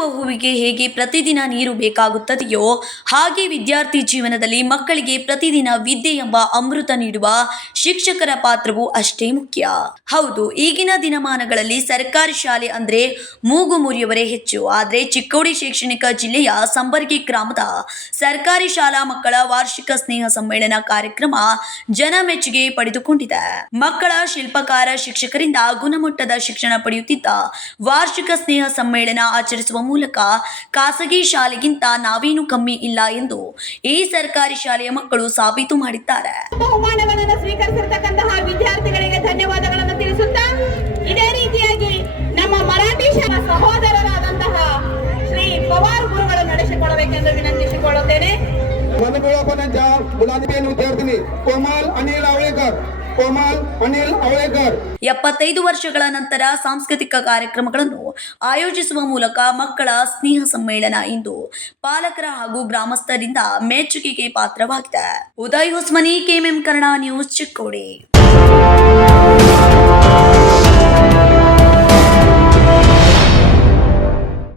ಮಗುವಿಗೆ ಹೇಗೆ ಪ್ರತಿದಿನ ನೀರು ಬೇಕಾಗುತ್ತದೆಯೋ ಹಾಗೆ ವಿದ್ಯಾರ್ಥಿ ಜೀವನದಲ್ಲಿ ಮಕ್ಕಳಿಗೆ ಪ್ರತಿದಿನ ವಿದ್ಯೆ ಎಂಬ ಅಮೃತ ನೀಡುವ ಶಿಕ್ಷಕರ ಪಾತ್ರವು ಅಷ್ಟೇ ಮುಖ್ಯ. ಹೌದು, ಈಗಿನ ದಿನಮಾನಗಳಲ್ಲಿ ಸರ್ಕಾರಿ ಶಾಲೆ ಅಂದ್ರೆ ಮೂಗು ಮುರಿಯವರೇ ಹೆಚ್ಚು. ಆದರೆ ಚಿಕ್ಕೋಡಿ ಶೈಕ್ಷಣಿಕ ಜಿಲ್ಲೆಯ ಸಂಬರ್ಗಿ ಗ್ರಾಮದ ಸರ್ಕಾರಿ ಶಾಲಾ ಮಕ್ಕಳ ವಾರ್ಷಿಕ ಸ್ನೇಹ ಸಮ್ಮೇಳನ ಕಾರ್ಯಕ್ರಮ ಜನ ಮೆಚ್ಚುಗೆ ಪಡೆದುಕೊಂಡಿದೆ. ಮಕ್ಕಳ ಶಿಲ್ಪಕಾರ ಶಿಕ್ಷಕರಿಂದ ಗುಣಮಟ್ಟದ ಶಿಕ್ಷಣ ಪಡೆಯುತ್ತಿದ್ದ ವಾರ್ಷಿಕ ಸ್ನೇಹ ಸಮ್ಮೇಳನ ಆಚರಿಸುವ ಮೂಲಕ ಖಾಸಗಿ ಶಾಲೆಗಿಂತ ನಾವೇನು ಕಮ್ಮಿ ಇಲ್ಲ ಎಂದು ಈ ಸರ್ಕಾರಿ ಶಾಲೆಯ ಮಕ್ಕಳು ಸಾಬೀತು ಮಾಡಿದ್ದಾರೆ. ಬಹುಮಾನಗಳನ್ನು ಸ್ವೀಕರಿಸಿರ್ತಕ್ಕಂತಹ ವಿದ್ಯಾರ್ಥಿಗಳಿಗೆ ಧನ್ಯವಾದಗಳನ್ನು ತಿಳಿಸುತ್ತಾ ಇದೇ ರೀತಿಯಾಗಿ ನಮ್ಮ ಮರಾಠಿ ಶಾಲಾ ಸಹೋದರರಾದಂತಹ ಶ್ರೀ ಪವಾರ್ ಗುರುಗಳು ನಡೆಸಿಕೊಳ್ಳಬೇಕೆಂದು ವಿನಂತಿಸಿಕೊಳ್ಳುತ್ತೇನೆ. ವಿದ್ಯಾರ್ಥಿನಿ ಕೋಮಲ್ ಅನಿಲ್ ಅವಳೇಕರ್. ಎಪ್ಪತ್ತೈದು ವರ್ಷಗಳ ನಂತರ ಸಾಂಸ್ಕೃತಿಕ ಕಾರ್ಯಕ್ರಮಗಳನ್ನು ಆಯೋಜಿಸುವ ಮೂಲಕ ಮಕ್ಕಳ ಸ್ನೇಹ ಸಮ್ಮೇಳನ ಇಂದು ಪಾಲಕರ ಹಾಗೂ ಗ್ರಾಮಸ್ಥರಿಂದ ಮೆಚ್ಚುಗೆಗೆ ಪಾತ್ರವಾಗಿದೆ. Uday Hosmani, KMM Kannada news Chikkodi.